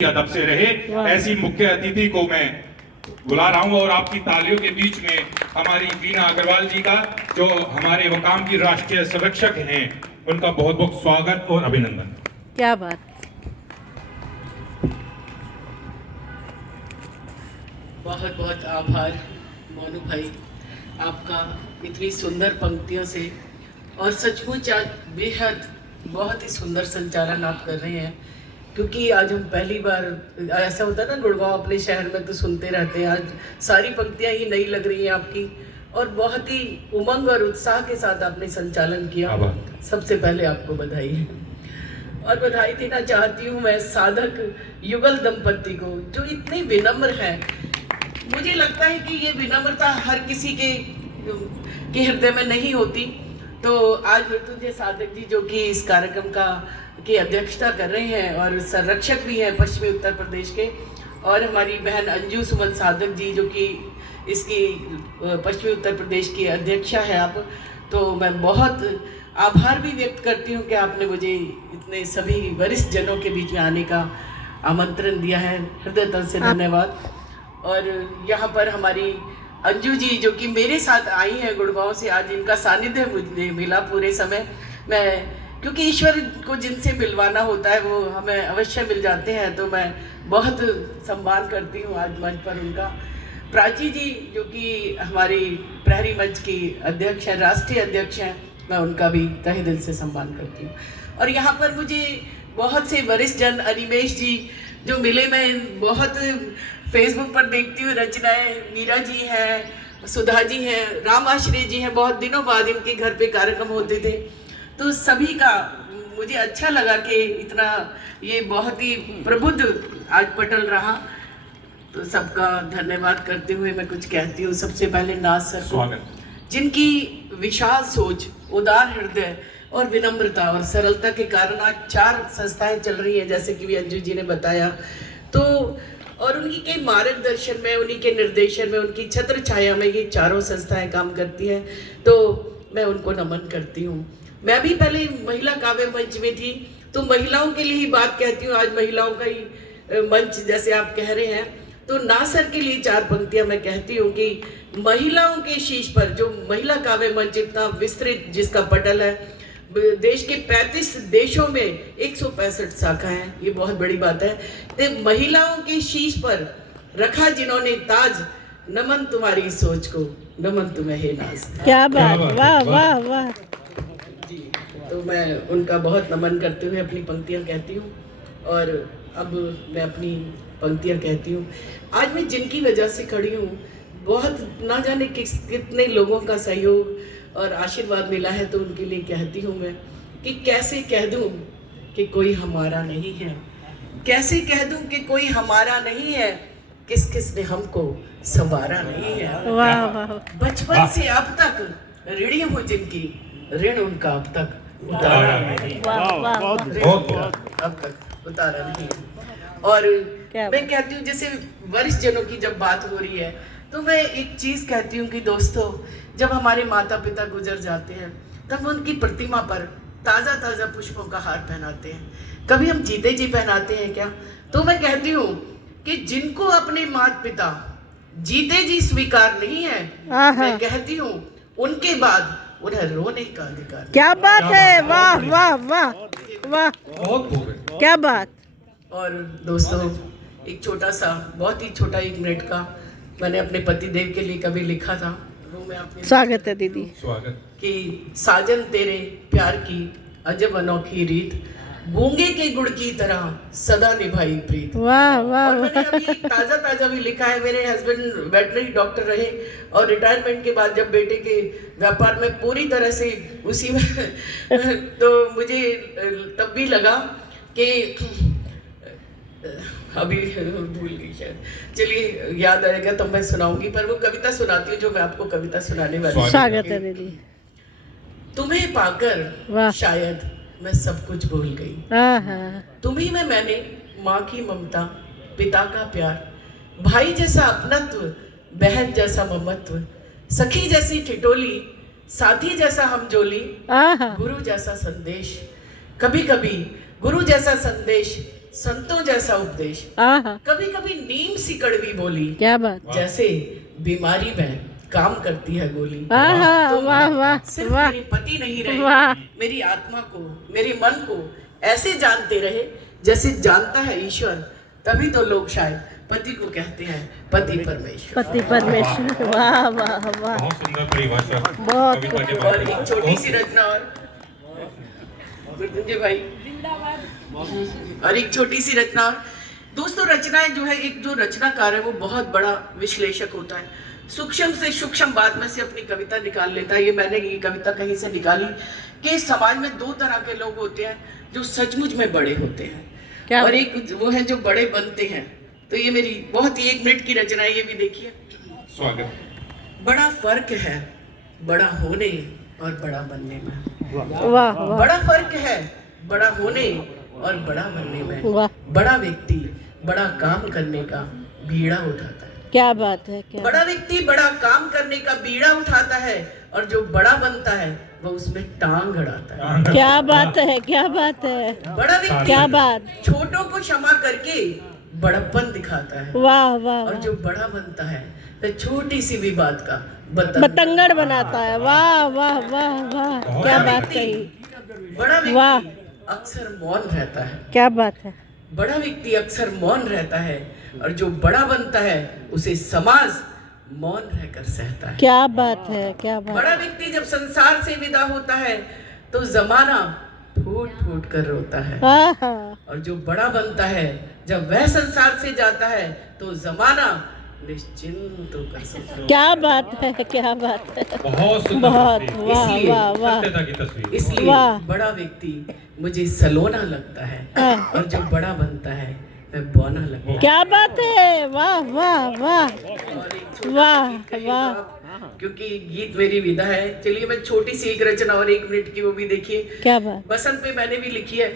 अदब से रहे। ऐसी मुख्य अतिथि को मैं बुला रहा हूं और आपकी तालियों के बीच में हमारी वीना अग्रवाल जी का, जो हमारे वकाम की राष्ट्रीय संरक्षक हैं, उनका बहुत बहुत स्वागत और अभिनंदन। क्या बात। बहुत बहुत आभार मोनू भाई आपका, इतनी सुंदर पंक्तियों से। और सचमुच आज बेहद बहुत ही सुंदर संचालन आप कर रहे हैं, क्योंकि आज हम पहली बार, ऐसा होता है ना गुड़गांव अपने शहर में तो सुनते रहते हैं, आज सारी पंक्तियां ही नई लग रही हैं आपकी, और बहुत ही उमंग और उत्साह के साथ आपने संचालन किया। सबसे पहले आपको बधाई है। और बधाई देना चाहती हूँ मैं साधक युगल दंपति को, जो इतने विनम्र हैं। मुझे लगता है कि ये विनम्रता हर किसी के हृदय में नहीं होती। तो आज मृत्युंजय साधक जी, जो कि इस कार्यक्रम की अध्यक्षता कर रहे हैं और संरक्षक भी हैं पश्चिमी उत्तर प्रदेश के, और हमारी बहन अंजू सुमन साधक जी, जो कि इसकी पश्चिमी उत्तर प्रदेश की अध्यक्षा है आप, तो मैं बहुत आभार भी व्यक्त करती हूँ कि आपने मुझे इतने सभी वरिष्ठ जनों के बीच में आने का आमंत्रण दिया है। हृदयतल से धन्यवाद। और यहाँ पर हमारी अंजू जी, जो कि मेरे साथ आई हैं गुड़गांव से, आज इनका सानिध्य मुझे मिला पूरे समय। मैं, क्योंकि ईश्वर को जिनसे मिलवाना होता है वो हमें अवश्य मिल जाते हैं, तो मैं बहुत सम्मान करती हूँ आज मंच पर उनका। प्राची जी, जो कि हमारी प्रहरी मंच की अध्यक्ष हैं, राष्ट्रीय अध्यक्ष हैं, मैं उनका भी तहे दिल से सम्मान करती हूँ। और यहाँ पर मुझे बहुत से वरिष्ठ जन, अनिमेश जी जो मिले, मैं बहुत फेसबुक पर देखती हूँ रचनाएं, मीरा जी हैं, सुधा जी हैं, राम आश्रय जी हैं, बहुत दिनों बाद इनके घर पे कार्यक्रम होते थे, तो सभी का मुझे अच्छा लगा कि इतना ये बहुत ही प्रबुद्ध आज पटल रहा। तो सबका धन्यवाद करते हुए मैं कुछ कहती हूँ। सबसे पहले नाज सर को, जिनकी विशाल सोच, उदार हृदय और विनम्रता और सरलता के कारण आज 4 संस्थाएं चल रही हैं, जैसे कि भी अंजू जी ने बताया। तो और उन्हीं के मार्गदर्शन में, उन्हीं के निर्देशन में, उनकी छत्र छाया में ये चारों संस्थाएं काम करती हैं, तो मैं उनको नमन करती हूँ। मैं भी पहले महिला काव्य मंच में थी, तो महिलाओं के लिए ही बात कहती हूँ। आज महिलाओं का ही मंच जैसे आप कह रहे हैं, तो नासर के लिए 4 पंक्तियां मैं कहती हूँ कि महिलाओं के शीश पर जो महिला काव्य मंच इतना विस्तृत, जिसका पटल है, देश के 35 देशों में 165 शाखा हैं, ये बहुत बड़ी बात है। तो महिलाओं के शीश पर रखा जिन्होंने ताज, नमन तुम्हारी सोच को, नमन तुम्हें है नाज। क्या बात, वाह वाह वाह जी। तो मैं उनका बहुत नमन करते हुए अपनी पंक्तियां कहती हूँ। और अब मैं अपनी पंक्तियां कहती हूँ। आज मैं जिनकी वजह से खड़ी हूँ, बहुत ना जाने कितने लोगों का सहयोग और आशीर्वाद मिला है, तो उनके लिए कहती हूँ मैं कि कैसे कह दूँ कि कोई हमारा नहीं है, कैसे कह दूँ कि कोई हमारा नहीं है, किस किस ने हमको संवारा नहीं है। वाह वाह। बचपन से अब तक ऋणी हूँ जिनकी, ऋण उनका अब तक उतारा नहीं, वाह वाह वाह। अब तक उतारा नहीं। और मैं कहती हूँ, जैसे वरिष्ठ जनों की जब बात हो रही है, तो मैं एक चीज कहती हूँ कि दोस्तों, जब हमारे माता पिता गुजर जाते हैं, तब उनकी प्रतिमा पर ताजा ताजा पुष्पों का हार पहनाते हैं। कभी हम जीते जी पहनाते हैं क्या? तो मैं कहती हूँ कि जिनको अपने माता पिता जीते जी स्वीकार नहीं है, मैं कहती हूँ उनके बाद उन्हें रोने का अधिकार। क्या बात है, वाह वाह वाह वाह, क्या बात। और दोस्तों, एक छोटा सा, बहुत ही छोटा, 1 मिनट का, मैंने अपने पति देव के लिए कभी लिखा था, वो मैं आपके स्वागत है दीदी। स्वागत। कि साजन तेरे प्यार की अजब अनोखी रीत, गूंगे के गुड़ की तरह सदा निभाई प्रीत। वाह वाह। और मैंने अभी ताजा भी लिखा है। मेरे हस्बैंड वेटनरी डॉक्टर रहे, और रिटायरमेंट के बाद जब बेटे के व्यापार में पूरी तरह से उसी में तो मुझे तब भी लगा कि अभी भूल गई शायद, चलिए याद आएगा तो मैं सुनाऊंगी, पर वो कविता सुनाती हूँ जो मैं आपको कविता सुनाने वाली हूँ। स्वागत है दीदी। तुम्हें पाकर शायद मैं सब कुछ भूल गई, तुम्ही में मैंने माँ की ममता, पिता का प्यार, भाई जैसा अपनत्व, बहन जैसा ममत्व, सखी जैसी ठिठोली, साथी जैसा हमजोली, गुरु जैसा संदेश, कभी कभी गुरु जैसा संदेश संतों जैसा उपदेश, आहा, कभी कभी नीम सी कड़वी बोली, क्या बात, जैसे बीमारी में काम करती है गोली। आहा, वाह वाह सिर्फ वाह मेरे पति नहीं रहे, वाह, मेरी आत्मा को, मेरे मन को ऐसे जानते रहे जैसे जानता है ईश्वर। तभी तो लोग शायद पति को कहते हैं पति परमेश्वर। पति परमेश्वर, वाह वाह वाह, बहुत सुंदर परिभाषा बहुत कविता के और बारे एक में। छोटी सी रचना और मृत्युंजय भाई, और एक छोटी सी रचना और दोस्तों, रचनाएं जो है, एक जो रचनाकार है वो बहुत बड़ा विश्लेषक होता है, सूक्ष्म से सूक्ष्म बात में से अपनी कविता निकाल लेता है। ये मैंने ये कविता कहीं से निकाली कि समाज में दो तरह के लोग होते हैं जो सचमुच में बड़े होते हैं, क्या और एक वो है जो बड़े बनते हैं। तो ये मेरी बहुत ही 1 मिनट की रचना है, ये भी देखिए। स्वागत। बड़ा फर्क है बड़ा होने और बड़ा बनने में, वाह वाह बड़ा फर्क है बड़ा होने और बड़ा बनने में। वाह, बड़ा व्यक्ति बड़ा काम करने का बीड़ा उठाता है, क्या बात है, क्या बड़ा व्यक्ति बड़ा काम करने का बीड़ा उठाता है, और जो बड़ा बनता है वो उसमें टांग अड़ाता है। क्या बात है, क्या बात है, बड़ा व्यक्ति क्या बात, छोटों को क्षमा करके बड़प्पन दिखाता है, वाह वाह और वाह, जो बड़ा बनता है तो छोटी सी भी बात का बतंगड़ बनाता है, वाह वाह वाह वाह, क्या बात कही, बड़ा वाह, व्यक्ति अक्सर मौन रहता है, क्या बात है, बड़ा व्यक्ति अक्सर मौन रहता है, और जो बड़ा बनता है उसे समाज मौन रहकर सहता है। क्या बात है, क्या बात, बड़ा व्यक्ति जब संसार से विदा होता है तो जमाना फूट फूट कर रोता है, आहा, और जो बड़ा बनता है जब वह संसार से जाता है तो जमाना निश्चिंत होकर सोता है। क्या बात है, क्या बात है, बहुत सुंदर बहुत, तस्वीर। वाह इसलिए वाह वाह, सत्यता की तस्वीर। इसलिए वाह। बड़ा व्यक्ति मुझे सलोना लगता है, हाँ। और जो बड़ा बनता है वह बौना लगता है। क्या बात है, वाह वाह वाह, और एक छोटा वाह, गीत कहिए वाह। तो आप, क्योंकि गीत मेरी विदा है। चलिए मैं छोटी सी एक रचना और 1 मिनट की वो भी देखिए। क्या बात, बसंत पे मैंने भी लिखी है।